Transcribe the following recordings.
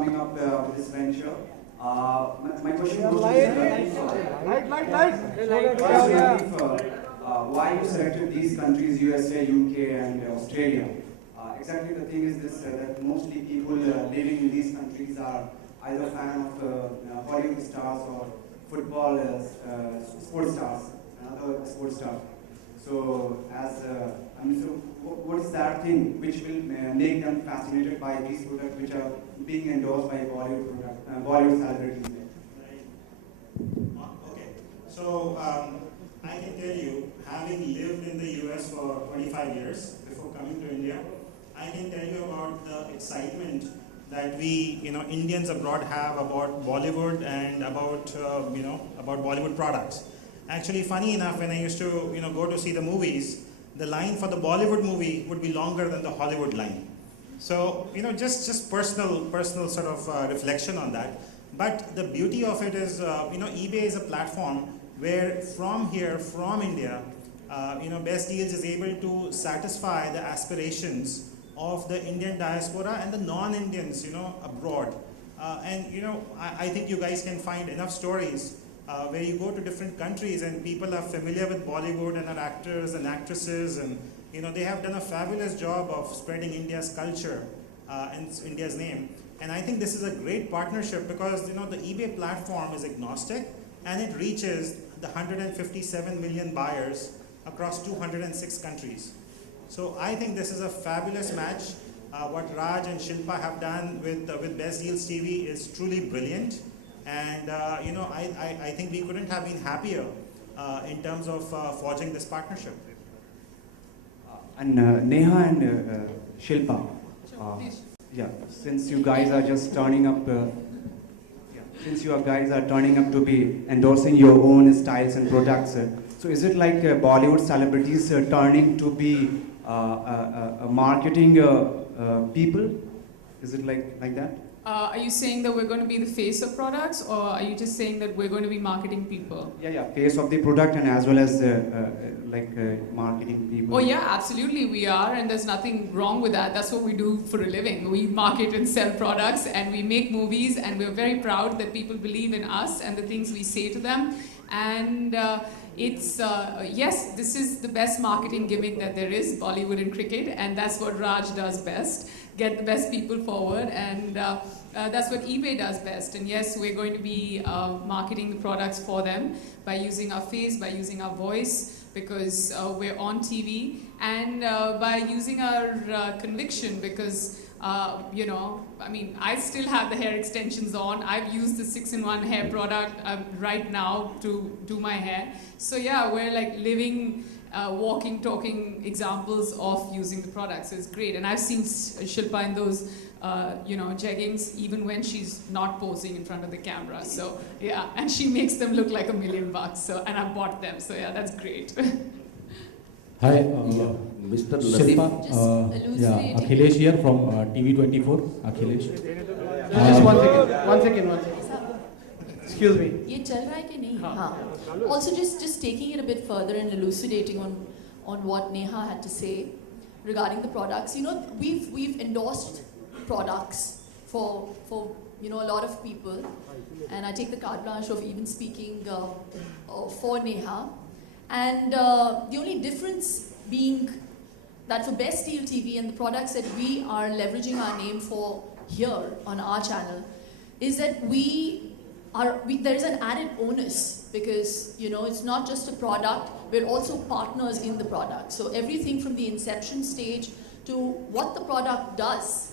coming up with this venture. My question goes to Mr. Latif. Why you selected these countries, USA, UK, and Australia? Exactly the thing is this, that mostly people living in these countries are either fan of Hollywood stars or football sports stars, another sports star. So, what is that thing which will make them fascinated by these products which are being endorsed by Bollywood celebrities? Okay, so I can tell you, having lived in the US for 25 years before coming to India, I can tell you about the excitement that we, Indians abroad have about Bollywood and about, about Bollywood products. Actually, funny enough, when I used to, go to see the movies, the line for the Bollywood movie would be longer than the Hollywood line. So, just personal sort of reflection on that. But the beauty of it is, eBay is a platform where from here, from India, Best Deals is able to satisfy the aspirations of the Indian diaspora and the non-Indians, abroad. I think you guys can find enough stories where you go to different countries and people are familiar with Bollywood and are actors and actresses, and they have done a fabulous job of spreading India's culture and India's name. And I think this is a great partnership because the eBay platform is agnostic and it reaches the 157 million buyers across 206 countries. So I think this is a fabulous match. What Raj and Shilpa have done with Best Deals TV is truly brilliant. And I think we couldn't have been happier in terms of forging this partnership. And Neha and Shilpa, since you guys are just turning up, since you guys are turning up to be endorsing your own styles and products, so is it like Bollywood celebrities turning to be marketing people? Is it like that? Are you saying that we're going to be the face of products, or are you just saying that we're going to be marketing people? Yeah, face of the product and as well as marketing people. Oh yeah, absolutely we are, and there's nothing wrong with that. That's what we do for a living. We market and sell products, and we make movies, and we're very proud that people believe in us and the things we say to them. And yes, this is the best marketing gimmick that there is, Bollywood and cricket, and that's what Raj does best. Get the best people forward, and that's what eBay does best. And yes, we're going to be marketing the products for them by using our face, by using our voice, because we're on TV, and by using our conviction, because I still have the hair extensions on. I've used the 6-in-1 hair product right now to do my hair. So yeah, we're like living, walking, talking examples of using the products. So it's great. And I've seen Shilpa in those, jeggings, even when she's not posing in front of the camera. So yeah, and she makes them look like $1 million. So, and I bought them. So yeah, that's great. Hi, Mr. Shilpa, Akhilesh here from TV24. Akhilesh. Just one second. Excuse me. ये चल रहा है कि नहीं? हाँ. Also, just taking it a bit further and elucidating on what Neha had to say regarding the products. We've endorsed products for a lot of people, and I take the carte blanche of even speaking for Neha. And the only difference being that for Best Deal TV and the products that we are leveraging our name for here on our channel is that there is an added onus, because it's not just a product, we're also partners in the product. So everything from the inception stage to what the product does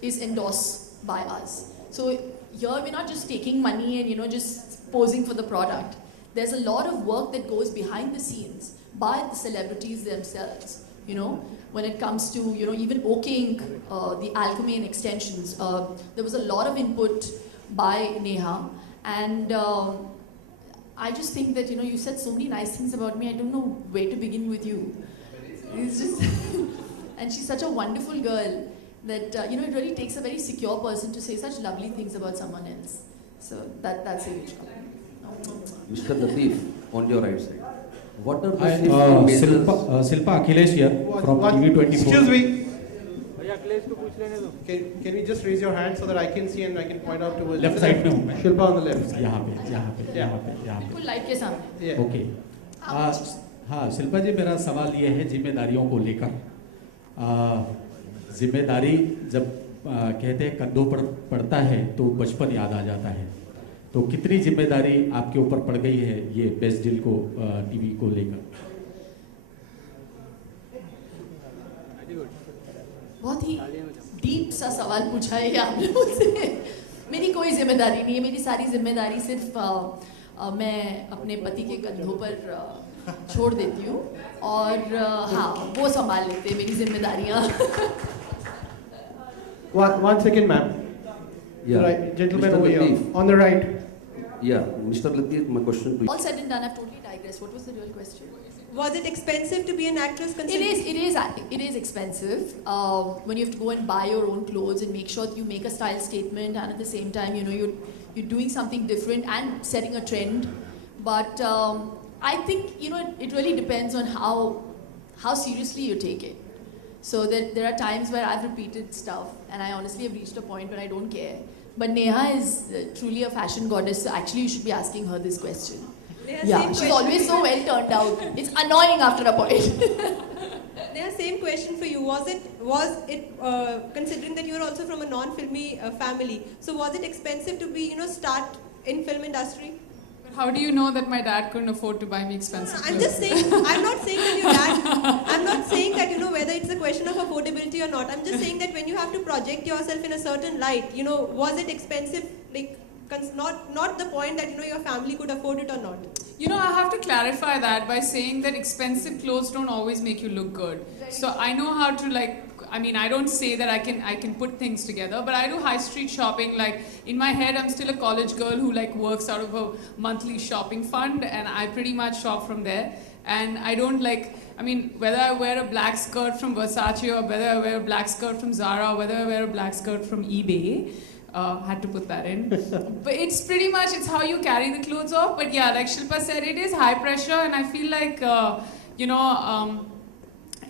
is endorsed by us. So here we're not just taking money and just posing for the product. There's a lot of work that goes behind the scenes by the celebrities themselves. When it comes to even okaying the Alchemy extensions, there was a lot of input by Neha, and I just think that you said so many nice things about me. I don't know where to begin with you. It's just and she's such a wonderful girl that it really takes a very secure person to say such lovely things about someone else. So that's a huge compliment. Mr. Latif, on your right side. What are Hi, the Shilpa Akhilesh here from TV24. Excuse me. Can we just raise your hand so that I can see and I can point out towards left side में हूँ मैं, Shilpa on the left. यहाँ पे यहाँ पे यहाँ पे यहाँ पे। बिल्कुल लाइट के सामने। Yeah. ओके, हाँ शिल्पा जी, मेरा सवाल ये है जिम्मेदारियों को लेकर। जिम्मेदारी जब कहते हैं कंधों पर पड़ता है तो बचपन याद आ जाता है, तो कितनी जिम्मेदारी आपके ऊपर पड़ गई है ये बेस्ट डील को टीवी को लेकर? बहुत ही डीप सा सवाल पूछा है आपने मुझसे। मेरी कोई जिम्मेदारी नहीं है, मेरी सारी जिम्मेदारी सिर्फ मैं अपने पति के कंधों पर छोड़ देती हूँ और हाँ वो संभाल लेते हैं मेरी जिम्मेदारियाँ। One second, ma'am. Yeah. Right, gentleman Mr. over here, Lateef. on the right. Yeah, Mr. Lateef, my question to you. All said and done, I've totally digressed. What was the real question? Was it expensive to be an actress? It is expensive when you have to go and buy your own clothes and make sure that you make a style statement, and at the same time, you know, you're doing something different and setting a trend. But I think, you know, it really depends on how seriously you take it. So there are times where I've repeated stuff and I honestly have reached a point where I don't care. But Neha is truly a fashion goddess, so actually you should be asking her this question. Yeah, she's always so well turned out. It's annoying after a point. Neha, same question for you. Was it considering that you are also from a non-filmy family? So was it expensive to be, you know, start in film industry? How do you know that my dad couldn't afford to buy me expensive I'm clothes? just saying. I'm not saying that your dad. I'm not saying that, you know, whether it's a question of affordability or not. I'm just saying that when you have to project yourself in a certain light, you know, was it expensive? Like, not the point that, you know, your family could afford it or not. You know, I have to clarify that by saying that expensive clothes don't always make you look good. So I know how to, like, I mean, I don't say that I can put things together, but I do high street shopping. Like, in my head, I'm still a college girl who like works out of a monthly shopping fund, and I pretty much shop from there. And I don't like, I mean, whether I wear a black skirt from Versace or whether I wear a black skirt from Zara or whether I wear a black skirt from eBay, had to put that in. But it's pretty much, it's how you carry the clothes off. But yeah, like Shilpa said, it is high pressure, and I feel like, you know,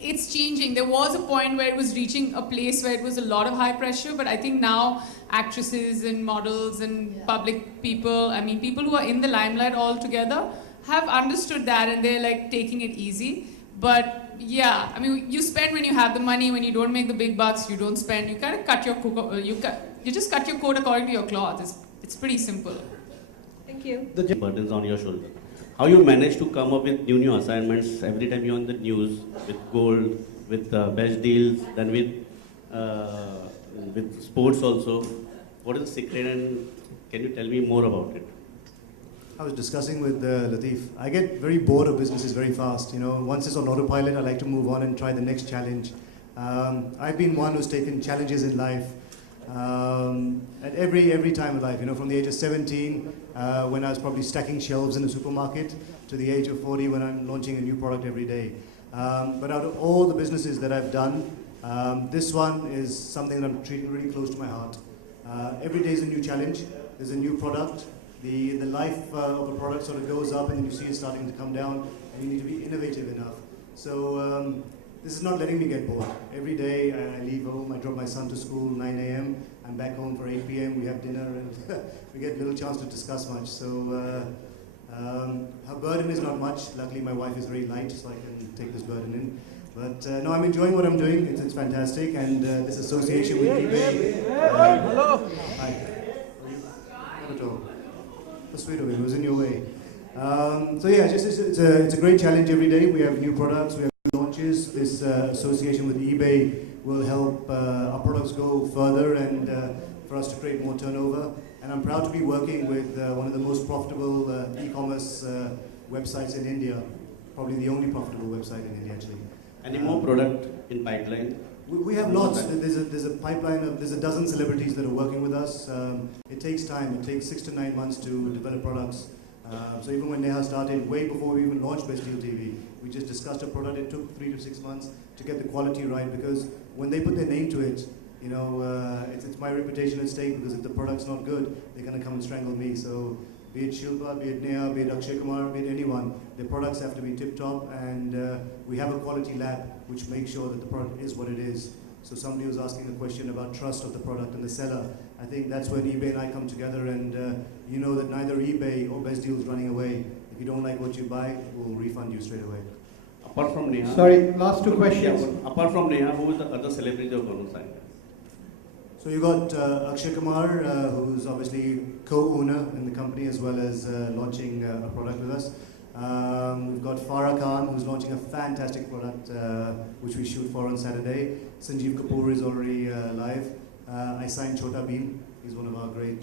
it's changing. There was a point where it was reaching a place where it was a lot of high pressure, but I think now actresses and models and public people, I mean, people who are in the limelight altogether have understood that, and they're like taking it easy. But yeah, I mean, you spend when you have the money. When you don't make the big bucks, you don't spend. You kind of cut your you just cut your coat according to your cloth. It's pretty simple. Thank you. The burdens on your shoulder. How you manage to come up with new assignments every time you're on the news, with gold, with best deals, then with sports also. What is the secret, and can you tell me more about it? I was discussing with Lateef. I get very bored of businesses very fast. You know, once it's on autopilot, I like to move on and try the next challenge. I've been one who's taken challenges in life at every time of life. You know, from the age of 17, when I was probably stacking shelves in a supermarket, to the age of 40 when I'm launching a new product every day. But out of all the businesses that I've done, this one is something that I'm treating really close to my heart. Every day is a new challenge. There's a new product. The life of a product sort of goes up and then you see it starting to come down, and you need to be innovative enough. So this is not letting me get bored. Every day I leave home, I drop my son to school 9 a.m. I'm back home for 8 p.m. We have dinner and we get little chance to discuss much. So her burden is not much. Luckily my wife is very light, so I can take this burden in. But no, I'm enjoying what I'm doing. It's fantastic, and this association with eBay. Hello. Hi. Not at all. That's sweet of him. It was in your way. So yeah, it's a great challenge every day. We have new products. We have new launches. This association with eBay will help our products go further and for us to create more turnover. And I'm proud to be working with one of the most profitable e-commerce websites in India. Probably the only profitable website in India, actually. Any more product in pipeline? We have lots. There's a pipeline of, there's a dozen celebrities that are working with us. It takes time. It takes 6 to 9 months to develop products. So even when Neha started, way before we even launched Best Deal TV, we just discussed a product. It took 3 to 6 months to get the quality right, because when they put their name to it, you know, it's my reputation at stake, because if the product's not good, they're going to come and strangle me. So be it Shilpa, be it Neha, be it Akshay Kumar, be it anyone, their products have to be tip-top, and we have a quality lab which makes sure that the product is what it is. So somebody was asking a question about trust of the product and the seller. I think that's when eBay and I come together, and you know that neither eBay or Best Deal is running away. If you don't like what you buy, we'll refund you straight away. Apart from Neha. Sorry, last two questions. Yeah, apart from Neha, who is the other celebrity you're going to sign? So you got Akshay Kumar, who's obviously co-owner in the company as well as launching a product with us. We've got Farah Khan, who's launching a fantastic product which we shoot for on Saturday. Sanjeev Kapoor is already live. I signed Chhota Bheem. He's one of our great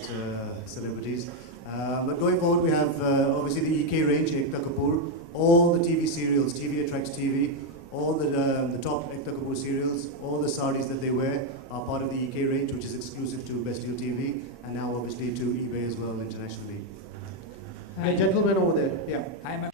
celebrities. But going forward, we have obviously the EK range, Ekta Kapoor, all the TV serials, TV Attracts TV, all the top Ekta Kapoor serials, all the saris that they wear are part of the EK range, which is exclusive to Best Deal TV, and now obviously to eBay as well internationally. The gentleman over there, yeah. Hi, ma'am.